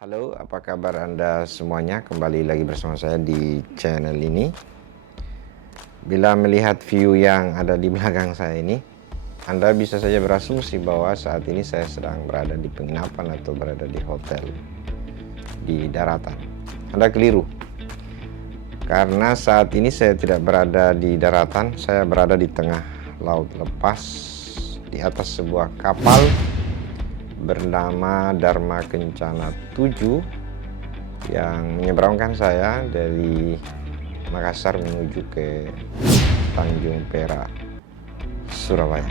Halo, apa kabar Anda semuanya? Kembali lagi bersama saya di channel ini. Bila melihat view yang ada di belakang saya ini, Anda bisa saja berasumsi bahwa saat ini saya sedang berada di penginapan atau berada di hotel di daratan. Anda keliru, karena saat ini saya tidak berada di daratan, saya berada di tengah laut lepas di atas sebuah kapal bernama Dharma Kencana 7 yang menyeberangkan saya dari Makassar menuju ke Tanjung Perak, Surabaya.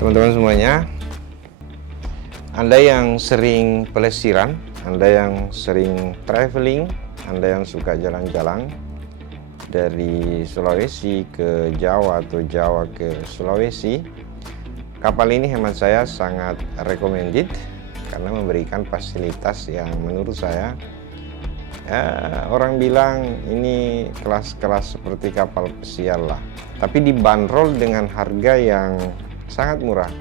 Teman-teman semuanya, Anda yang sering pelesiran, Anda yang sering traveling, Anda yang suka jalan-jalan dari Sulawesi ke Jawa atau Jawa ke Sulawesi, kapal ini hemat saya sangat recommended karena memberikan fasilitas yang menurut saya orang bilang ini kelas-kelas seperti kapal pesiar lah, tapi dibanderol dengan harga yang sangat murah.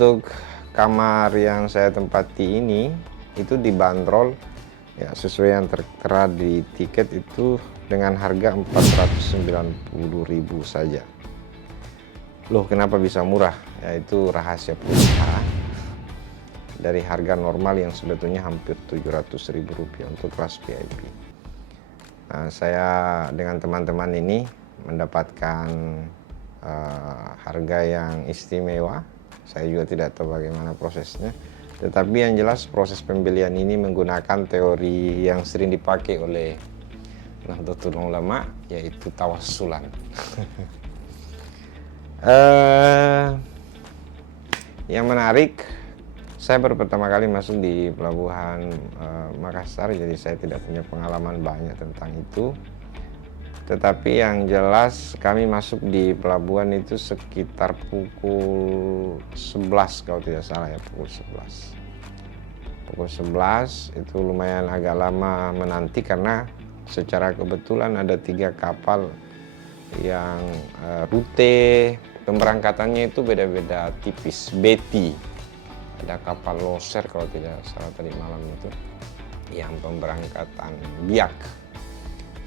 Untuk kamar yang saya tempati ini itu dibanderol ya sesuai yang tertera di tiket itu dengan harga 490.000 saja. Loh, kenapa bisa murah? Ya itu rahasia perusahaan. Dari harga normal yang sebetulnya hampir 700.000 rupiah untuk kelas VIP. Nah, saya dengan teman-teman ini mendapatkan harga yang istimewa. Saya juga tidak tahu bagaimana prosesnya, tetapi yang jelas proses pembelian ini menggunakan teori yang sering dipakai oleh Nahdlatul Ulama, yaitu tawassulan. Yang menarik, saya baru pertama kali masuk di pelabuhan Makassar, jadi saya tidak punya pengalaman banyak tentang itu. Tetapi yang jelas kami masuk di pelabuhan itu sekitar pukul 11 kalau tidak salah ya, pukul 11. pukul 11 itu lumayan agak lama menanti karena secara kebetulan ada 3 kapal yang rute pemberangkatannya itu beda-beda tipis. Betty, ada kapal Loser kalau tidak salah tadi malam itu yang pemberangkatan Biak.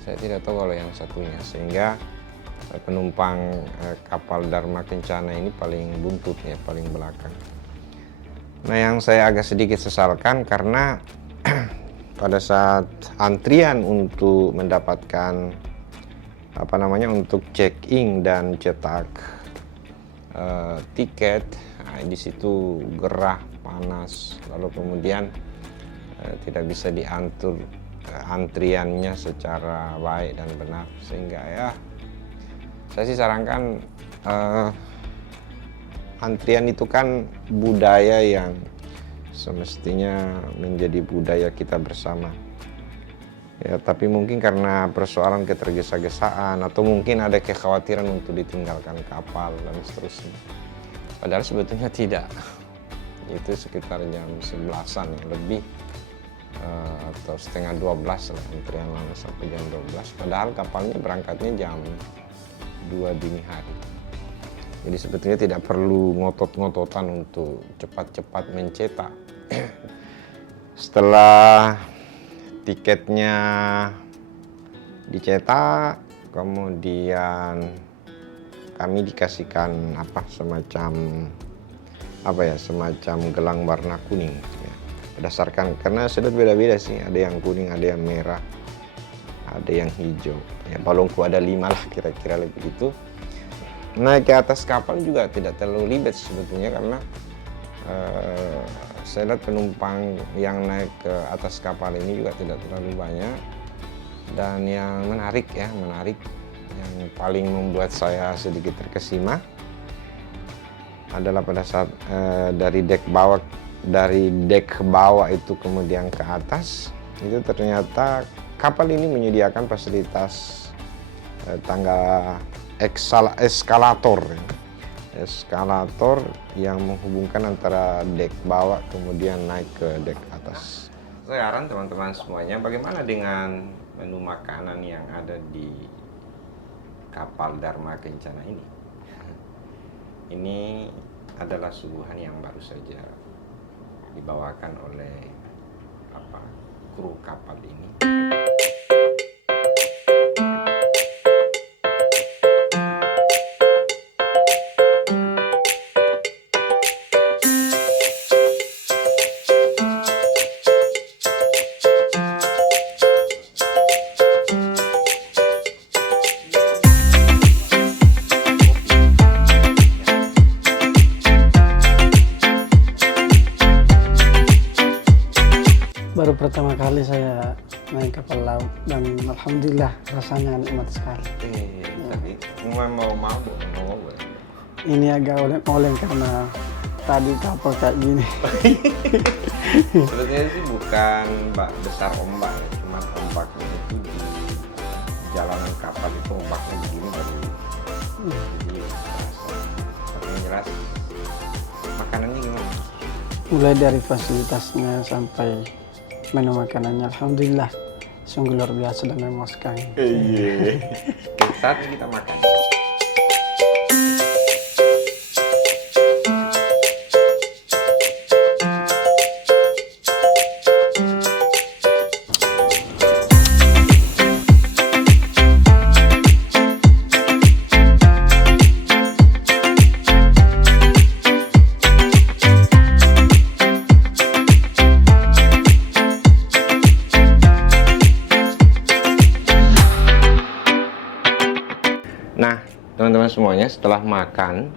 Saya tidak tahu kalau yang satunya, sehingga penumpang kapal Dharma Kencana ini paling buntut ya, paling belakang. Nah, yang saya agak sedikit sesalkan karena pada saat antrian untuk mendapatkan untuk check-in dan cetak tiket, di situ gerah, panas, lalu kemudian tidak bisa diatur antriannya secara baik dan benar, sehingga ya saya sih sarankan antrian itu kan budaya yang semestinya menjadi budaya kita bersama ya, tapi mungkin karena persoalan ketergesa-gesaan atau mungkin ada kekhawatiran untuk ditinggalkan kapal dan seterusnya, padahal sebetulnya tidak. Itu sekitar jam 11-an yang lebih atau setengah 12 lah, antrian lama sampai jam 12, padahal kapalnya berangkatnya jam 2 dini hari. Jadi sebetulnya tidak perlu ngotot-ngototan untuk cepat-cepat mencetak. Setelah tiketnya dicetak, kemudian kami dikasihkan semacam gelang warna kuning ya. Berdasarkan, karena sedot beda-beda sih, ada yang kuning, ada yang merah, ada yang hijau ya. Balongku ada 5 lah kira-kira begitu. Naik ke atas kapal juga tidak terlalu ribet sebetulnya, karena saya lihat penumpang yang naik ke atas kapal ini juga tidak terlalu banyak. Dan yang menarik yang paling membuat saya sedikit terkesima adalah pada saat dari dek bawah itu kemudian ke atas, itu ternyata kapal ini menyediakan fasilitas tangga eskalator yang menghubungkan antara dek bawah kemudian naik ke dek atas. Sekarang teman-teman semuanya, bagaimana dengan menu makanan yang ada di kapal Dharma Kencana ini? Ini adalah suguhan yang baru saja dibawakan oleh kru kapal ini. Baru pertama kali saya naik kapal laut dan alhamdulillah rasanya nikmat sekali. Tapi mau Ini agak oleng-oleng karena tadi kapal kayak gini. Sebetulnya sih bukan besar ombak, cuma ombaknya itu di jalanan kapal itu ombaknya begini baru jadi terasa. Tapi yang jelas makanannya gimana? Mulai dari fasilitasnya sampai menu makanannya, alhamdulillah sungguh luar biasa dan memuaskan. Iya. Saatnya kita makan. Nah, teman-teman semuanya, setelah makan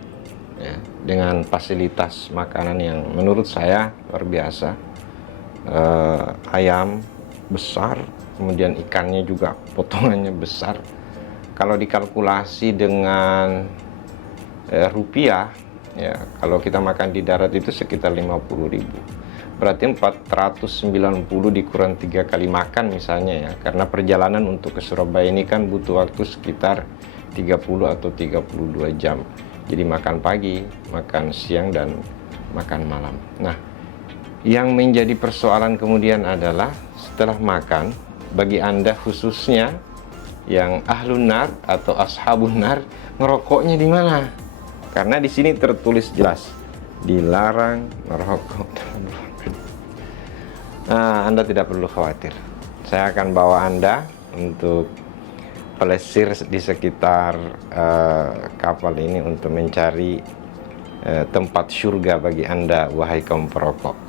ya, dengan fasilitas makanan yang menurut saya luar biasa, ayam besar, kemudian ikannya juga potongannya besar. Kalau dikalkulasi dengan rupiah, ya kalau kita makan di darat itu sekitar 50.000. Berarti 490 dikurang 3 kali makan misalnya ya, karena perjalanan untuk ke Surabaya ini kan butuh waktu sekitar 30 atau 32 jam. Jadi makan pagi, makan siang, dan makan malam. Nah, Yang menjadi persoalan kemudian adalah setelah makan, bagi Anda khususnya yang ahlun nar atau ashabun nar, ngerokoknya di mana? Karena di sini tertulis jelas dilarang merokok dalam ruangan. Nah, Anda tidak perlu khawatir. Saya akan bawa Anda untuk pelesir di sekitar kapal ini untuk mencari tempat surga bagi Anda, wahai kaum perokok.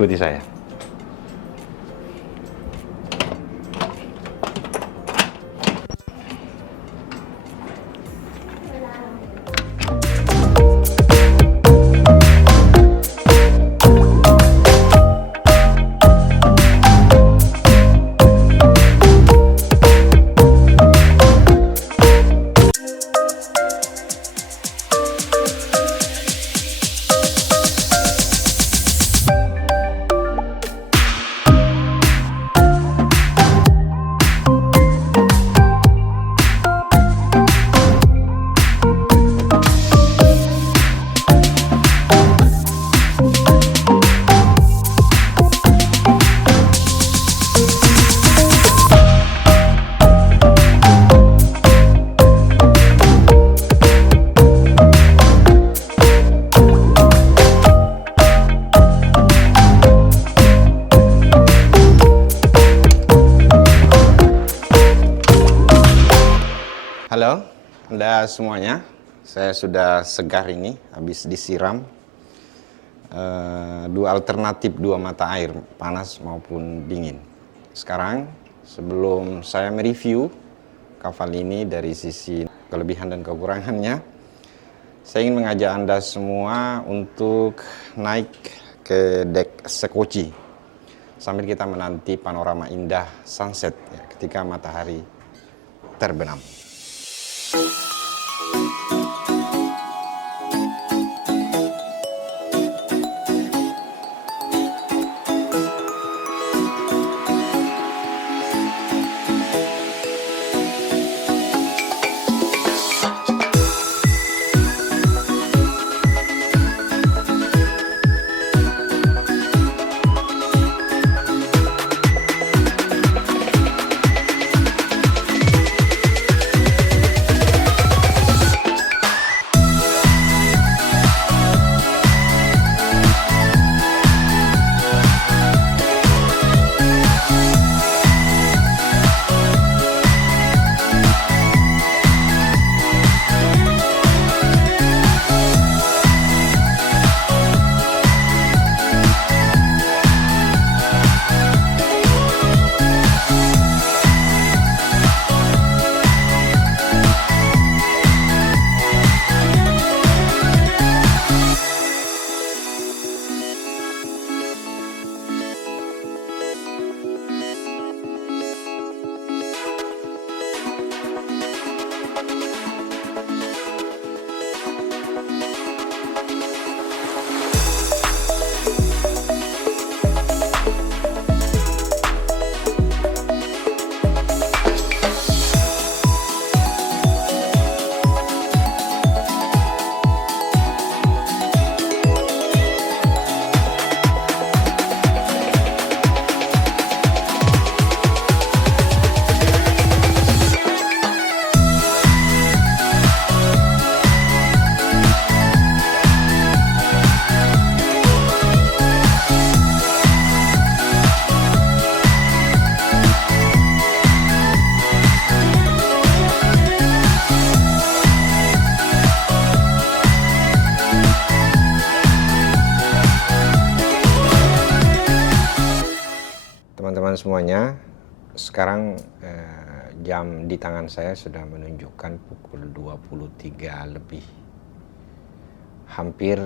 Ikuti saya. Halo, Anda semuanya. Saya sudah segar ini, habis disiram. Dua alternatif, dua mata air, panas maupun dingin. Sekarang, sebelum saya mereview kapal ini dari sisi kelebihan dan kekurangannya, saya ingin mengajak Anda semua untuk naik ke dek Sekoci sambil kita menanti panorama indah sunset ya, ketika matahari terbenam. Teman-teman semuanya, sekarang jam di tangan saya sudah menunjukkan pukul 23 lebih. Hampir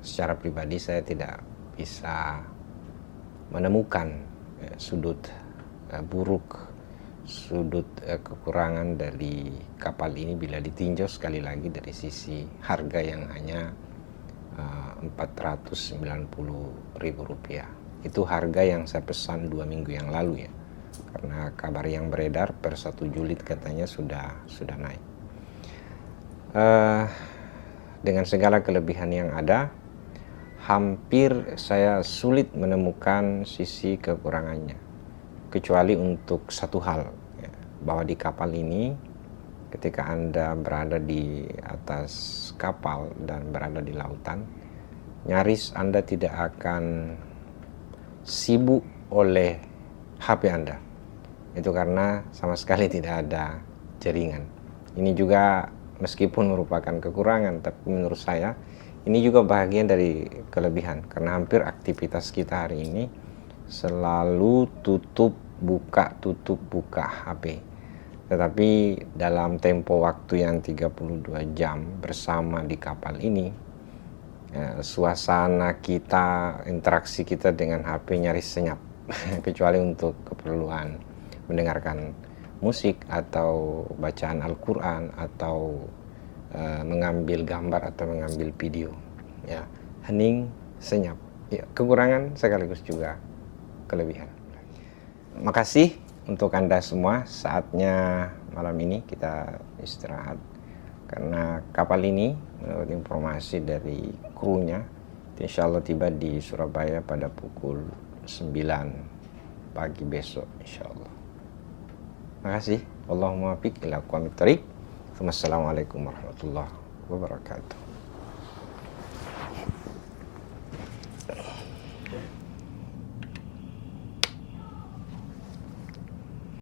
secara pribadi saya tidak bisa menemukan sudut buruk, sudut kekurangan dari kapal ini bila ditinjau sekali lagi dari sisi harga yang hanya Rp490.000. Itu harga yang saya pesan 2 minggu yang lalu ya, karena kabar yang beredar per 1 Juli katanya sudah naik. Dengan segala kelebihan yang ada, hampir saya sulit menemukan sisi kekurangannya, kecuali untuk satu hal, ya, bahwa di kapal ini ketika Anda berada di atas kapal dan berada di lautan, nyaris Anda tidak akan sibuk oleh HP Anda. Itu karena sama sekali tidak ada jaringan. Ini juga meskipun merupakan kekurangan, tapi menurut saya ini juga bagian dari kelebihan, karena hampir aktivitas kita hari ini selalu tutup buka HP. Tetapi dalam tempo waktu yang 32 jam bersama di kapal ini, suasana kita, interaksi kita dengan HP nyaris senyap kecuali untuk keperluan mendengarkan musik atau bacaan Al-Quran atau mengambil gambar atau mengambil video, ya, hening, senyap, ya, kekurangan sekaligus juga kelebihan. Makasih untuk Anda semua. Saatnya malam ini kita istirahat, karena kapal ini menurut informasi dari krunya insya Allah tiba di Surabaya pada pukul 9 pagi besok insya Allah. Makasih. Allahumma fiq ila aqwamit thoriq. Wassalamualaikum warahmatullahi wabarakatuh.